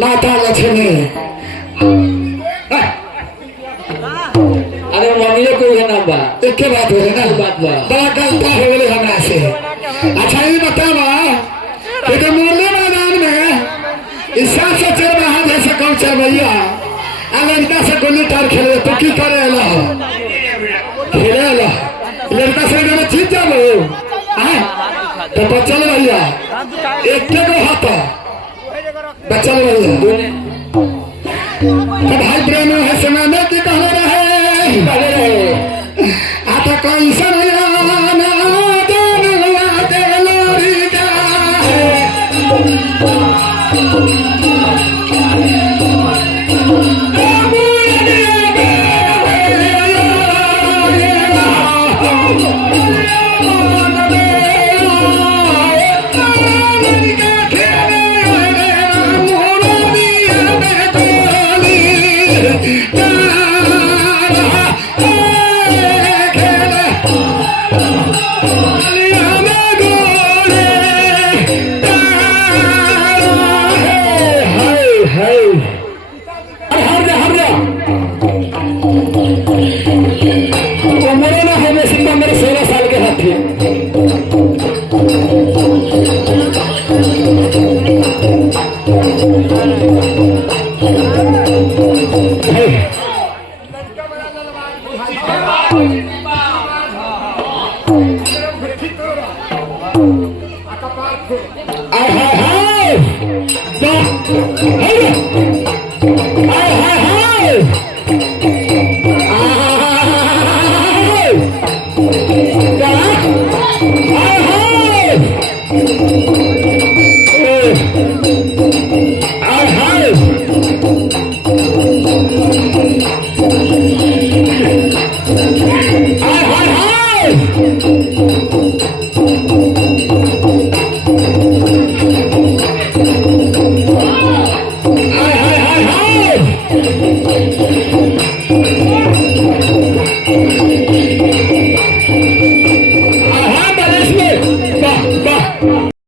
माता लक्ष्मी अरे मम्मी को है ना बा एक के बात हो ना बात बा बड़ा गलता हो गए हमरा से। अच्छा ये बतावा कि तो मुरली मैदान में इस सात से चल रहा जैसे कौन चल भैया लड़का से गोली टार खेले तो की करे ला खेले ला लड़का से जब जीत जाओ तो बचल भैया एक के को हाथ बचल भैया तो भाई प्रेम है समय की कहले रहे आता कौन सा